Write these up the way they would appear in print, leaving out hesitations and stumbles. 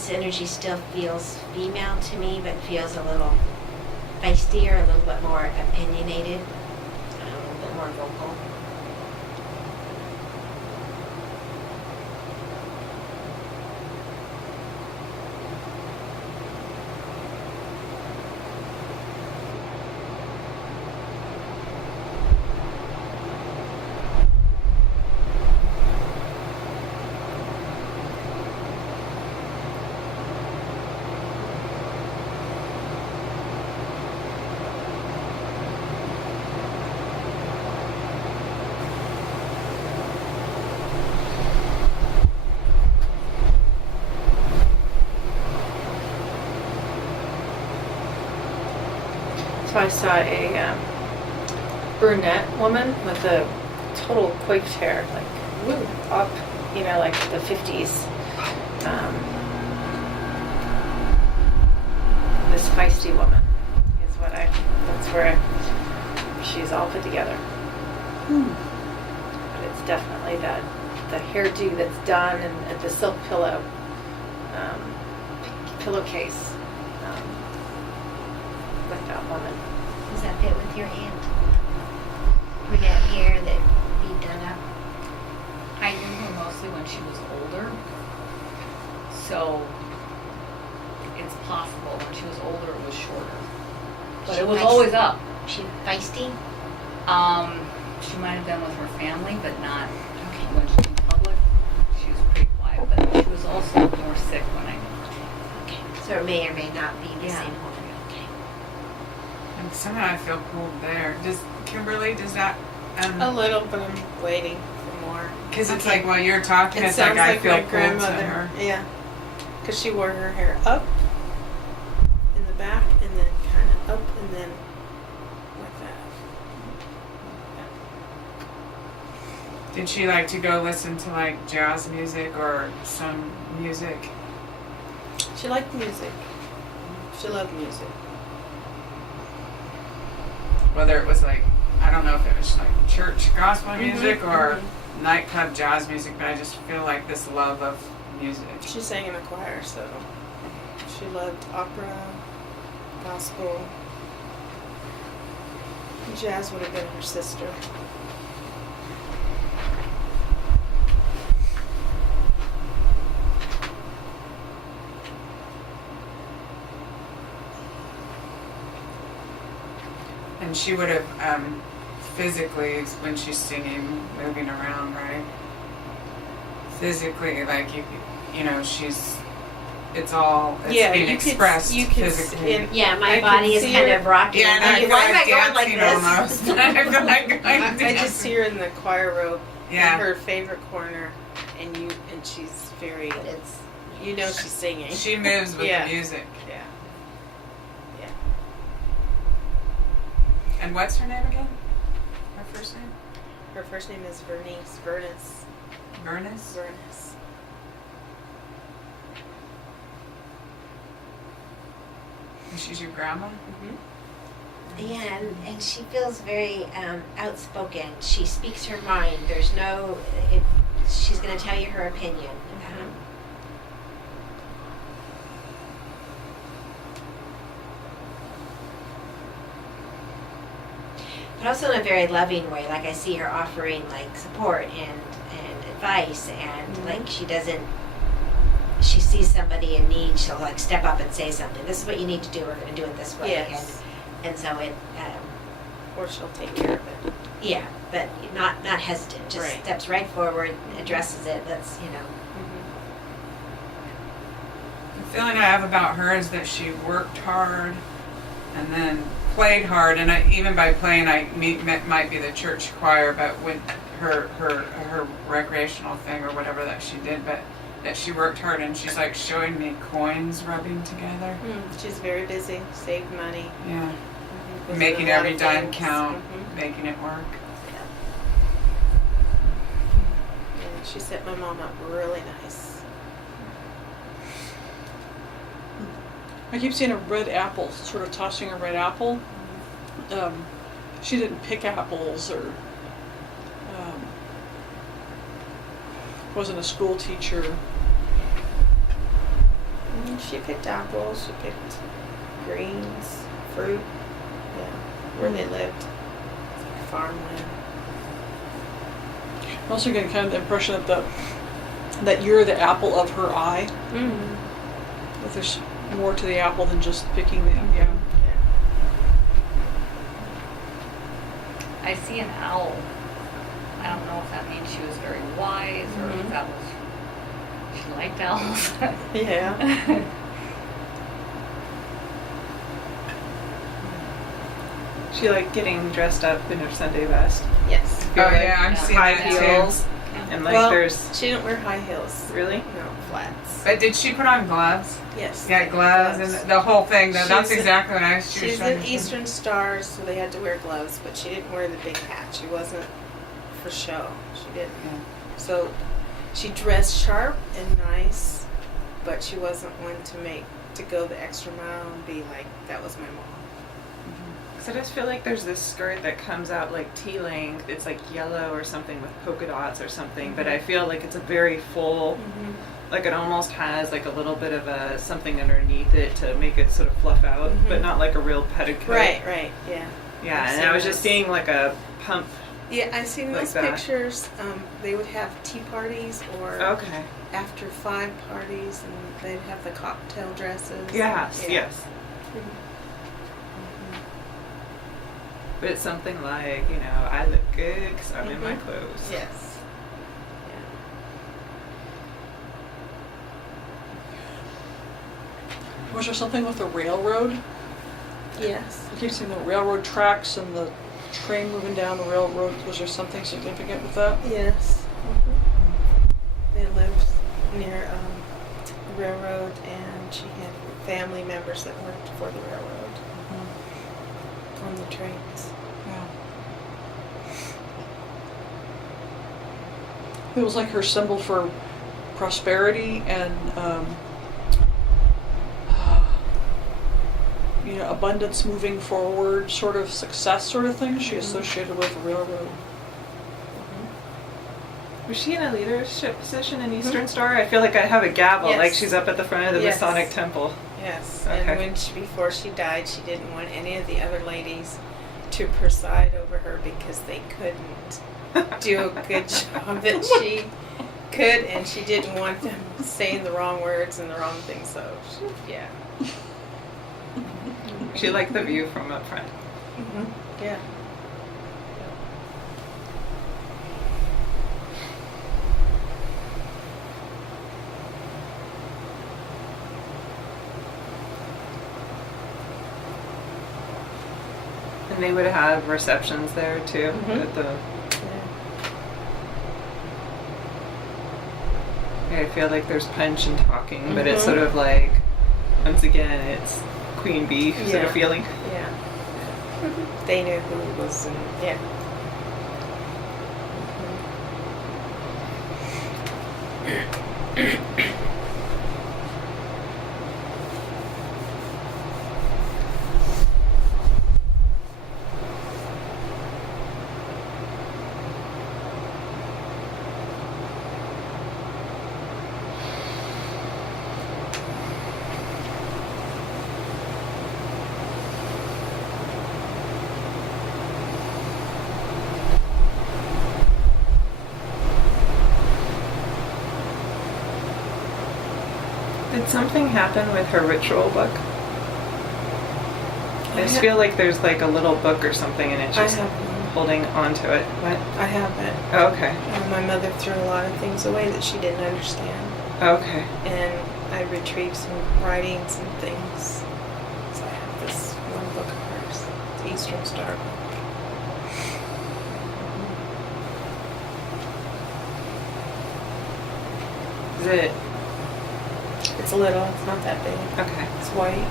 this energy still feels female to me, but feels a little feistier, a little bit more opinionated, a little bit more vocal. So I saw a brunette woman with a total coiffed hair, like woo, up, you know, like the 50s. This feisty woman is what that's where she's all put together. But it's definitely the hairdo that's done and the silk pillowcase. With that woman. Does that fit with your aunt? Brunette hair that be done up? I knew her mostly when she was older, so it's possible when she was older it was shorter. But She it was feisty? always up. She feisty? She might have been with her family, but not when she was in public. She was pretty quiet, but she was also more sick when I knew her. Okay. So it may or may not be the Yeah. same woman. Okay. And somehow I feel pulled there. Kimberly, does that, A little, but I'm waiting for more. because it's like while you're talking, It it's like sounds I like feel my pulled to grandmother. her. Yeah, because she wore her hair up in the back, and then kind of up, and then like that. Did she like to go listen to like jazz music or some music? She liked music. She loved music. Whether it was like, I don't know if it was like church gospel music or nightclub jazz music, but I just feel like this love of music. She sang in a choir, so she loved opera, gospel. Jazz would have been her sister. And she would have physically, when she's singing, moving around, right? Physically, like you know, it's being expressed physically. Yeah, my I body can is see kind her- of rocking. Yeah, and I'm I like, feel why am I like going like dancing this? almost. I feel like going I just see her in the choir robe Yeah. in her favorite corner, and she's very. But it's You know she's singing. She moves with Yeah. the music. Yeah. Yeah. And what's her name again? Her first name? Her first name is Vernice. Vernice? Vernice. And she's your grandma? Mm-hmm. yeah, and she feels very outspoken. She speaks her mind. There's no, she's going to tell you her opinion. But also in a very loving way. Like I see her offering like support and advice, and like she sees somebody in need, she'll like step up and say something. This is what you need to do. We're going to do it this way. Yes. And so it, Or she'll take care of it. yeah, but not hesitant. Just Right. steps right forward, addresses it. That's The feeling I have about her is that she worked hard and then played hard, and even by playing, might be the church choir, but with her recreational thing or whatever that she did, but that she worked hard, and she's like showing me coins rubbing together. She's very busy, saved money. Yeah, Was making in a lot every of dime things. count, Mhm. making it work. And she set my mom up really nice. I keep seeing a red apple, sort of tossing a red apple. She didn't pick apples or wasn't a school teacher. She picked apples, she picked greens, fruit, yeah, where they lived. Like farmland. I'm also getting kind of the impression that you're the apple of her eye. Mm-hmm. That there's more to the apple than just picking the yeah. I see an owl. I don't know if that means she was very wise or if that was she liked owls. Yeah. She liked getting dressed up in her Sunday best. Yes. Oh yeah, I'm seeing high that too. heels. And like well, there's she didn't wear high heels. really? No, flats. But did she put on gloves? Yes. Yeah, gloves and the whole thing. That's She's exactly what I was. She was She's trying an to- Eastern Star, so they had to wear gloves, but she didn't wear the big hat. She wasn't for show. She didn't. Yeah. So she dressed sharp and nice, but she wasn't one to go the extra mile and be like, that was my mom. So I just feel like there's this skirt that comes out like tea length. It's like yellow or something with polka dots or something, but I feel like it's a very full, like it almost has like a little bit of a something underneath it to make it sort of fluff out, but not like a real petticoat. Right, yeah. Yeah, I've and seen I was just those. seeing like a pump. Yeah, I've seen Like those that. pictures. They would have tea parties or Okay. after 5 parties, and they'd have the cocktail dresses. Yes, Yeah. yes. But it's something like, you know, I look good because I'm in my clothes. Yes. Was there something with the railroad? Yes. I keep seeing the railroad tracks and the train moving down the railroad. Was there something significant with that? Yes. They lived near the railroad, and she had family members that worked for the railroad on the trains. Yeah. It was like her symbol for prosperity and you know, abundance moving forward, sort of success sort of thing she associated with the railroad. Was she in a leadership position in Eastern Star? I feel like I have a gavel, Yes. like she's up at the front of the Yes. Masonic temple. Yes, Okay. and before she died, she didn't want any of the other ladies to preside over her because they couldn't do a good job that she could, and she didn't want them saying the wrong words and the wrong things. So, yeah. She liked the view from up front. Yeah. And they would have receptions there too. At the, I feel like there's punch and talking, but it's sort of like, once again, it's queen bee sort of feeling. Yeah. They knew who was in, yeah. Did something happen with her ritual book? I just ha- feel like there's like a little book or something and it's I just have one. holding on to it. What? I have it. Oh, okay. My mother threw a lot of things away that she didn't understand. Okay. And I retrieved some writings and things. So I have this one book of hers, the Eastern Star book. Is it? It's little, it's not that big. Okay. It's white.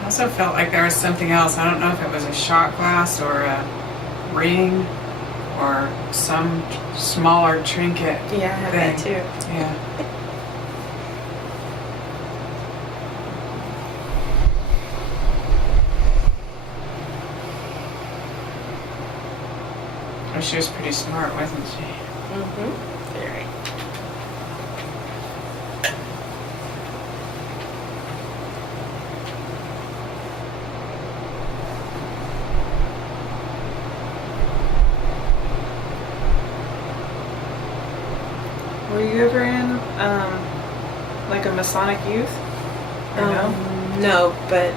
I also felt like there was something else. I don't know if it was a shot glass or a ring or some smaller trinket. Yeah, I have that thing. too. Yeah. Oh, she was pretty smart, wasn't she? Mm-hmm. Very. Were you ever in like a Masonic youth? Or no? No, but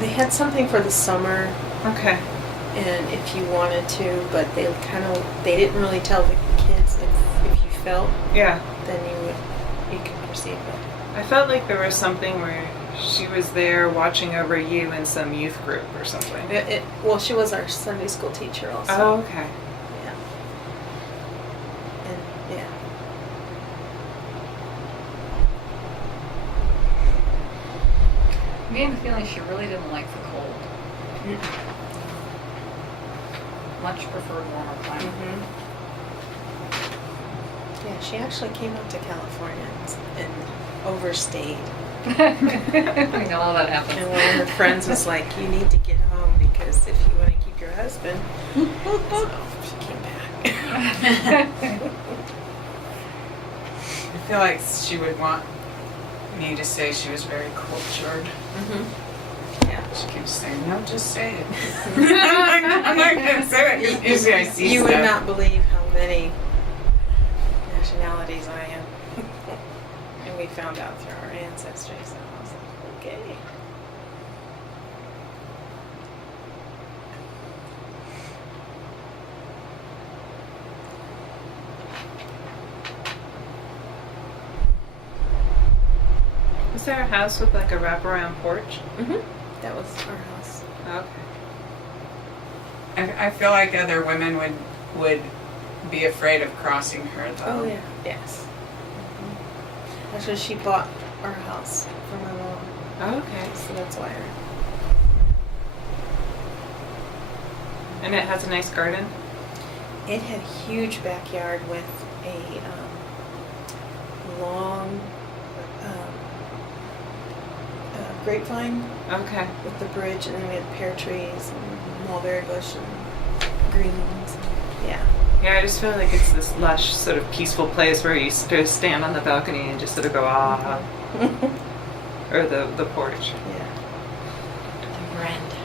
they had something for the summer, Okay. and if you wanted to, but they didn't really tell the kids if you felt, Yeah. then you could perceive it. I felt like there was something where she was there watching over you in some youth group or something. Well, she was our Sunday school teacher also. Oh, okay. Yeah. And yeah. I'm getting the feeling she really didn't like the cold. Much preferred warmer climate. Mm-hmm. Yeah, she actually came up to California and overstayed. I know all that And happens. one of her friends was like, "You need to get home because if you want to keep your husband." So she came back. I feel like she would want me to say she was very cultured. Mm-hmm. Yeah. She keeps saying, no, just say it. I'm not going to say it 'cause usually I see You stuff. would not believe how many nationalities I am. And we found out through our ancestry, so I was like, okay. Was there a house with like a wraparound porch? Mm-hmm. That was our house. Okay. I feel like other women would be afraid of crossing her though. Oh yeah. Yes. Actually, she bought our house for my mom, Okay. so that's why. And it has a nice garden? It had a huge backyard with a long grapevine Okay. with the bridge, and then we had pear trees and mulberry bush and greens. Yeah. Yeah, I just feel like it's this lush, sort of peaceful place where you just stand on the balcony and just sort of go, ah, or the porch. Yeah. The veranda.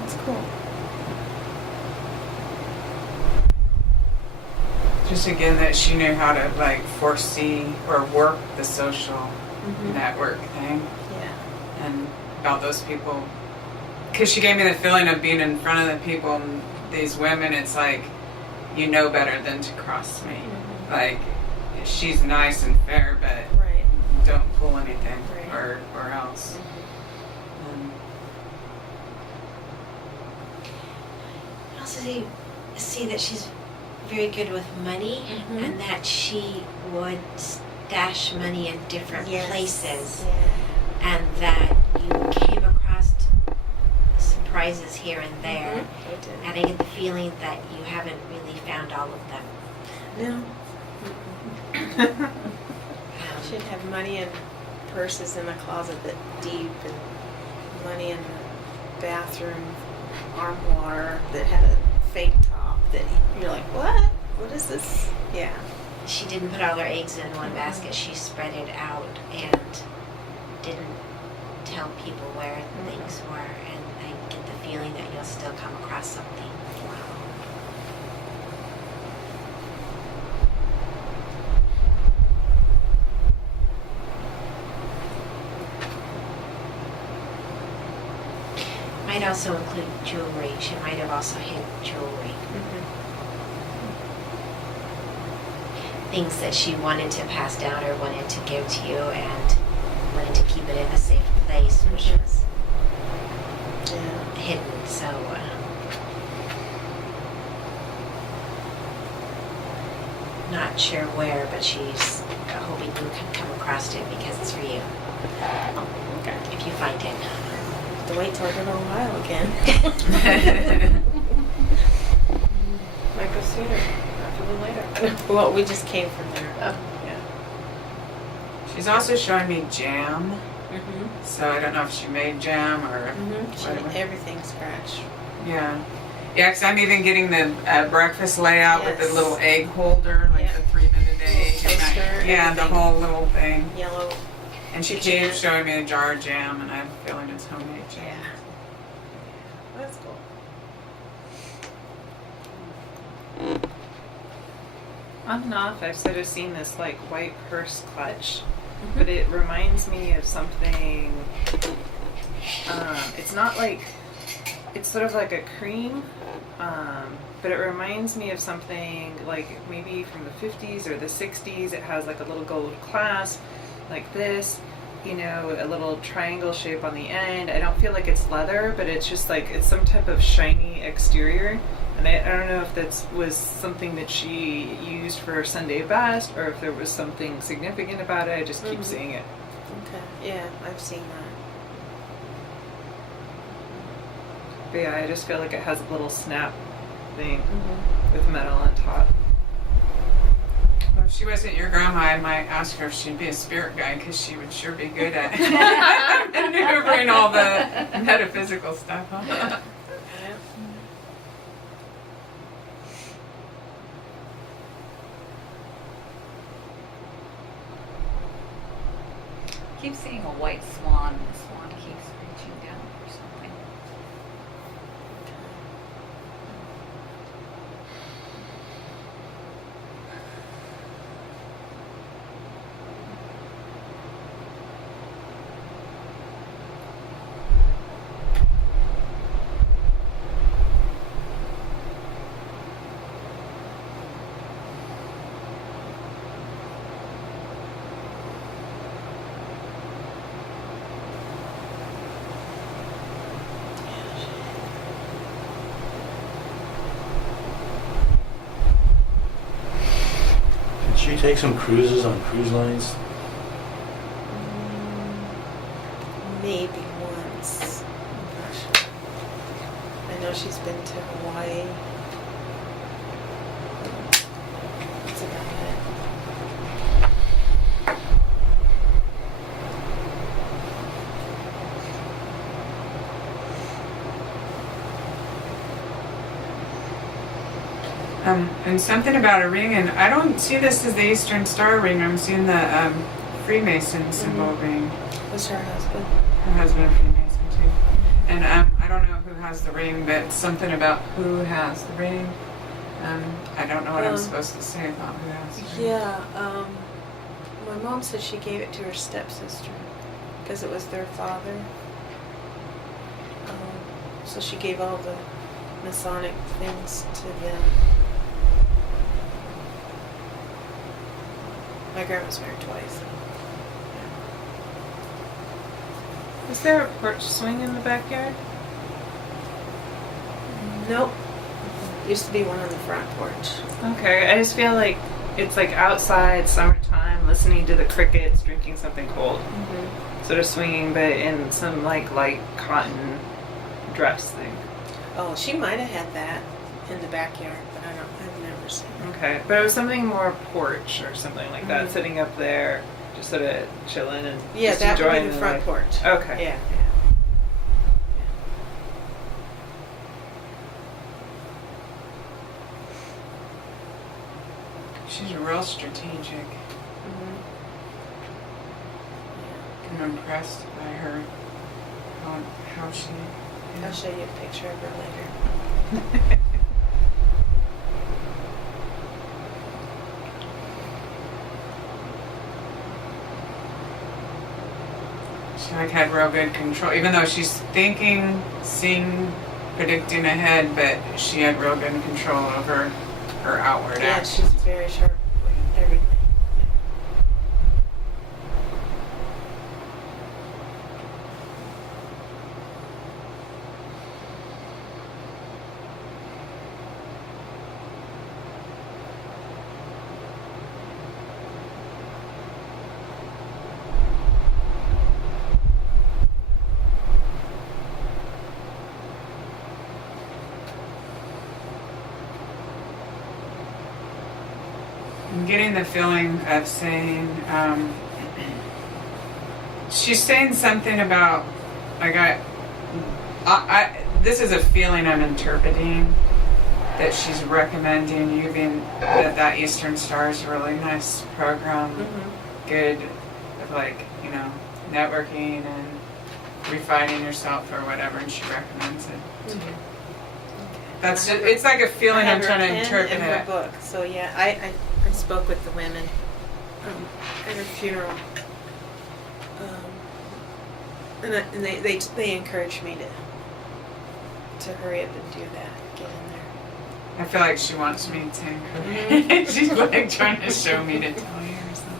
That's cool. Just again that she knew how to like foresee or work the social network thing Yeah. and about those people. Because she gave me the feeling of being in front of the people and these women, it's like, you know better than to cross me. Mhm. Like, she's nice and fair, but Right. don't pull anything Right. or else. I also see that she's very good with money, Mhm. and that she would stash money in different places, Yeah. and that you came across surprises here and there. Mhm. I did. And I get the feeling that you haven't really found all of them. No. Um, She'd have money in purses in the closet that deep, and money in the bathroom armoire that had a fake top that you're like, what? What is this? Yeah. she didn't put all her eggs in one basket. She spread it out and didn't tell people where things were. And I get the feeling that you'll still come across something. Might also include jewelry. She might have also hid jewelry. Things that she wanted to pass down or wanted to give to you and wanted to keep it in a safe place, which was Yeah. hidden. So not sure where, but she's hoping you can come across it because it's for you Oh, okay. if you find it. Have to wait till I go to Ohio again. Might go sooner, not a little later. Well, we just came from there. Oh, yeah. She's also showing me jam. Mm-hmm. So I don't know if she made jam or Mm-hmm. Everything scratched. yeah. Yeah, because I'm even getting the breakfast layout with the Yes. little egg holder, like Yeah. the 3-minute egg. and that- toaster, yeah, the everything. whole little thing. Yellow. And she Kitchenette. keeps showing me a jar of jam, and I'm feeling it's homemade jam. Yeah. That's cool. On and off, I've sort of seen this like white purse clutch, but it reminds me of something. It's not like, it's sort of like a cream, but it reminds me of something like maybe from the 50s or the 60s. It has like a little gold clasp like this, you know, a little triangle shape on the end. I don't feel like it's leather, but it's just like, it's some type of shiny exterior. And I don't know if that was something that she used for her Sunday best or if there was something significant about it. I just keep seeing it. Okay. Yeah, I've seen that. But yeah, I just feel like it has a little snap thing Mm-hmm. with metal on top. Well, if she wasn't your grandma, I might ask her if she'd be a spirit guide, because she would sure be good at maneuvering all the metaphysical stuff. Huh? Yeah. Keep seeing a white swan. The swan keeps reaching down for something. Did she take some cruises on cruise lines? Maybe once. I'm not sure. I know she's been to Hawaii. That's about it. And something about a ring, and I don't see this as the Eastern Star ring. I'm seeing the Freemason symbol ring. Was her husband? Her husband a Freemason too. And I don't know who has the ring, but something about who has the ring. I don't know what I'm supposed to say about who has the ring. Yeah, my mom said she gave it to her stepsister because it was their father. So she gave all the Masonic things to them. My grandma's married twice. Is there a porch swing in the backyard? Nope. Used to be one on the front porch. Okay, I just feel like it's like outside, summertime, listening to the crickets, drinking something cold. Sort of swinging, but in some like light cotton dress thing. Oh, she might have had that in the backyard, but I've never seen it. Okay, but it was something more porch or something like that, sitting up there, just sort of chilling and Yeah, just that would enjoying be the front life. porch. Okay. Yeah. She's real strategic. I'm impressed by her. How she. I'll show you a picture of her later. She like had real good control, even though she's thinking, seeing, predicting ahead, but she had real good control over her outward Yeah, actions. she's very sharp with everything. I'm getting the feeling of saying, she's saying something about, like, this is a feeling I'm interpreting, that she's recommending using that Eastern Star is a really nice program, good with, like, you know, networking and refining yourself or whatever, and she recommends it. That's just, it's like a feeling I'm trying to interpret in her it. book. So yeah, I spoke with the women at her funeral, and they encouraged me to hurry up and do that, get in there. I feel like she wants me to. She's like trying to show me to tell you or something.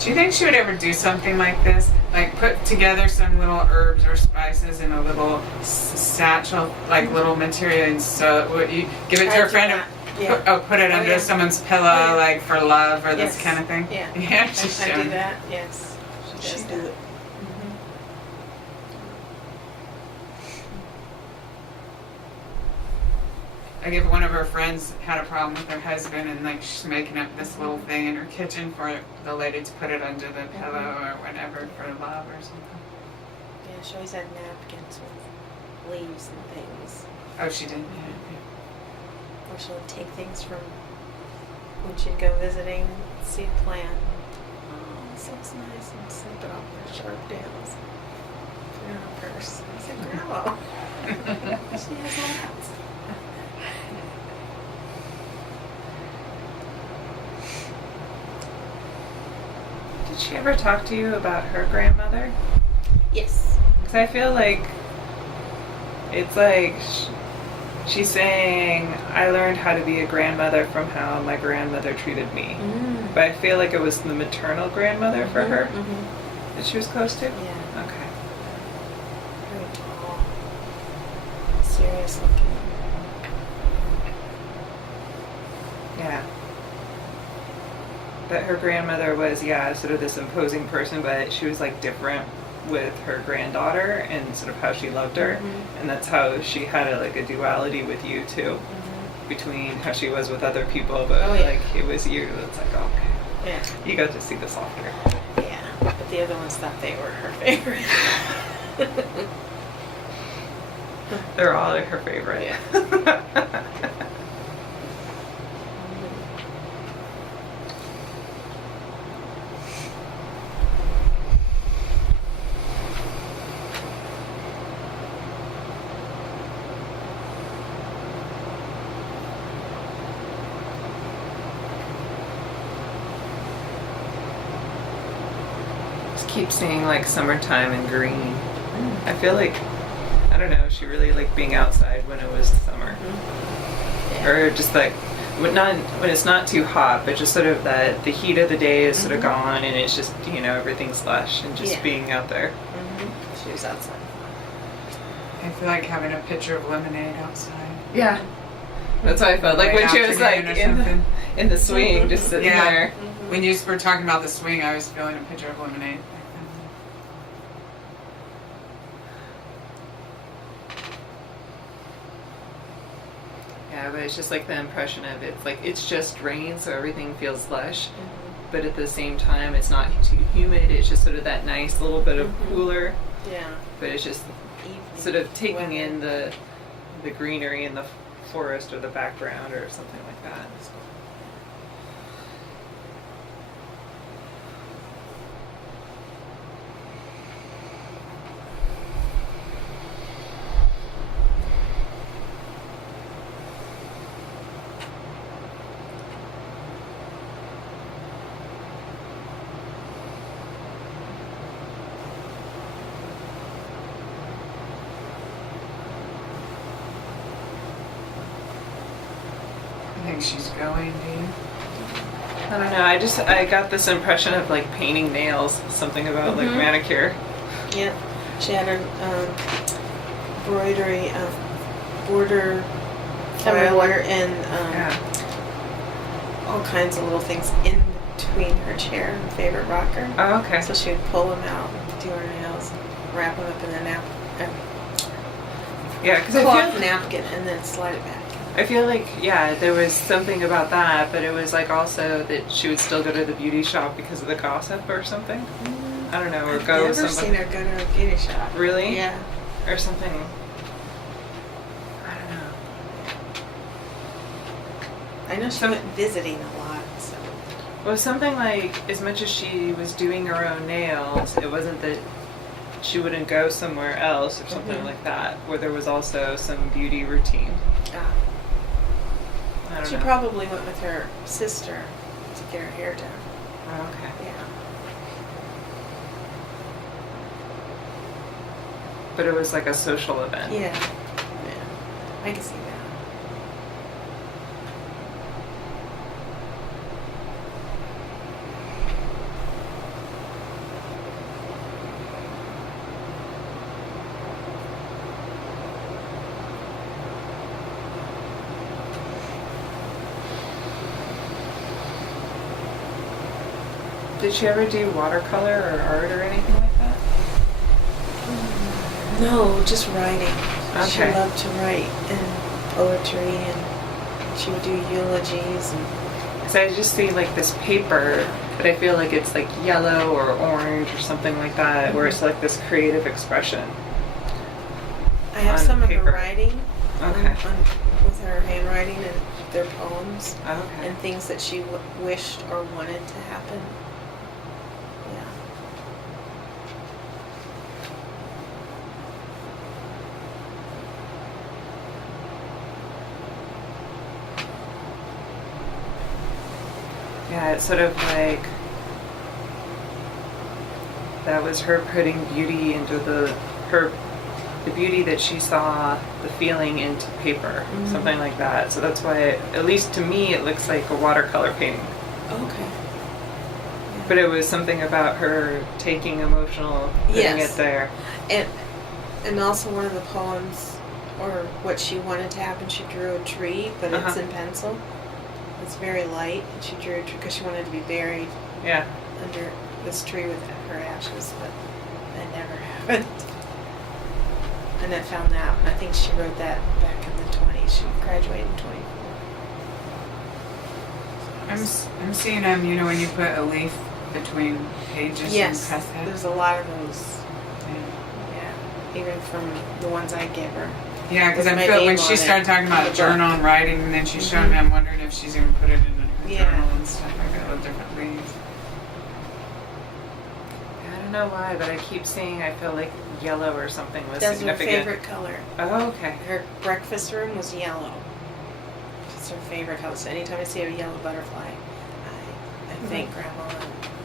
Do you think she would ever do something like this? Like put together some little herbs or spices in a little satchel, like little material, and so would you give it to her friend? Put it under someone's pillow, like for love or this kind of thing? Yeah. Yeah, I do that, yes. She does do that. it. Like if one of her friends had a problem with her husband and like she's making up this little thing in her kitchen for the lady to put it under the pillow or whatever for love or something. Yeah, she always had napkins with leaves and things. Oh, she did? Yeah. Or she would take things from when she'd go visiting and see a plant. Oh, this looks nice, and snip it off her sharp nails. Put it in her purse. I said, Grandma. She has lots. Did she ever talk to you about her grandmother? Yes. Because I feel like it's like she's saying, I learned how to be a grandmother from how my grandmother treated me. But I feel like it was the maternal grandmother for her that she was close to? Yeah. Okay. Very tall. Serious looking. Yeah. But her grandmother was, sort of this imposing person, but she was like different with her granddaughter and sort of how she loved her. And that's how she had like a duality with you too, between how she was with other people, but like it was you. It's like, okay. Yeah. You got to see the softer. Yeah. But the other ones thought they were her favorite. They're all her favorite. Yeah. Keep seeing like summertime and green. I feel like, I don't know, she really liked being outside when it was summer. Or just like, when it's not too hot, but just sort of that the heat of the day is sort of gone and it's just, everything's lush and just being out there. She was outside. I feel like having a pitcher of lemonade outside. Yeah. That's how I felt. Like when she was like in the swing, just sitting there. When you were talking about the swing, I was feeling a pitcher of lemonade. Yeah, but it's just like the impression of it's like it's just rain, so everything feels lush. But at the same time, it's not too humid. It's just sort of that nice little bit of cooler. Yeah. But it's just sort of taking in the greenery in the forest or the background or something like that. think she's going, do you? I don't know. I got this impression of like painting nails. Something about like manicure. Yeah, she had her embroidery border everywhere and Yeah. all kinds of little things in between her chair and favorite rocker. Oh, okay. So she would pull them out, do her nails, wrap them up in a Yeah, because cloth napkin, and then slide it back. I feel like, yeah, there was something about that, but it was like also that she would still go to the beauty shop because of the gossip or something. I don't know, or I've go never somebody. seen her go to a beauty shop. Really? Yeah. Or something. I don't know. I know she went visiting a lot, so. Well, something like, as much as she was doing her own nails, it wasn't that she wouldn't go somewhere else or something like that, where there was also some beauty routine. I don't She know. probably went with her sister to get her hair done. Oh, okay. Yeah. But it was like a social event. Yeah. Yeah. I can see that. Did she ever do watercolor or art or anything like that? No, just writing. She Okay. loved to write and poetry, and she would do eulogies. And Because I just see like this paper, but I feel like it's like yellow or orange or something like that, where it's like this creative expression. I have On some of paper. her writing Okay. with her handwriting and their poems Okay. and things that she wished or wanted to happen. Yeah. Yeah, it's sort of like that was her putting beauty into the beauty that she saw, the feeling into paper, something like that. So that's why, at least to me, it looks like a watercolor painting. Okay. But it was something about her taking emotional, putting Yes. it there. And also one of the poems, or what she wanted to happen, she drew a tree, but it's Uh-huh. in pencil. It's very light, and she drew a tree because she wanted to be buried Yeah. under this tree with her ashes, but that never happened. And I found that, and I think she wrote that back in the 20s. She graduated in 24. I'm seeing them, you know, when you put a leaf between pages Yes, and press it. there's a lot of those. Yeah. Yeah, even from the ones I give her. Yeah, because With I my feel name when she on it. started talking about The book. journal and writing, and then she's showing me, I'm wondering if she's even put it in her Yeah. journal and stuff like that with different leaves. I don't know why, but I keep seeing, I feel like yellow or something was That's her significant. favorite color. Oh, okay. Her breakfast room was yellow. It's her favorite color. So anytime I see a yellow butterfly, I thank Grandma.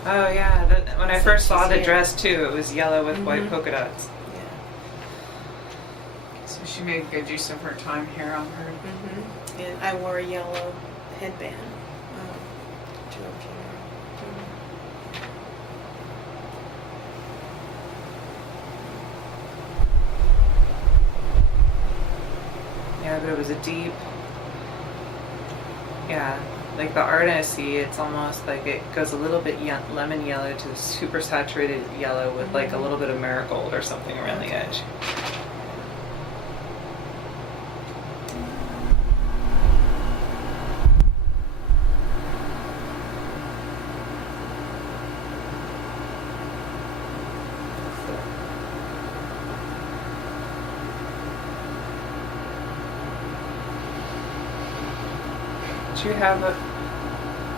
Oh, yeah. When I So first saw she's the here. dress, too, it was yellow with white Mhm. polka dots. Yeah. So she made good use of her time here on her. And I wore a yellow headband to a funeral. Yeah, but it was a deep, yeah, like the art I see, it's almost like it goes a little bit lemon yellow to super saturated yellow with like a little bit of marigold or something around the edge.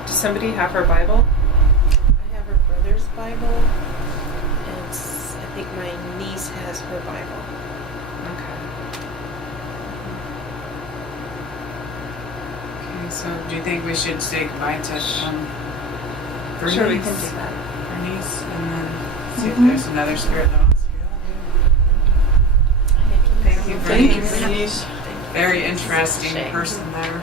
Does somebody have her Bible? I have her brother's Bible, and I think my niece has her Bible. Okay. Okay, so do you think we should say goodbye to Vernice? Sure, we can do that. Vernice, and then see if there's another spirit that wants to go. Thank you, Thank you, Vernice. Vernice. Very interesting person there.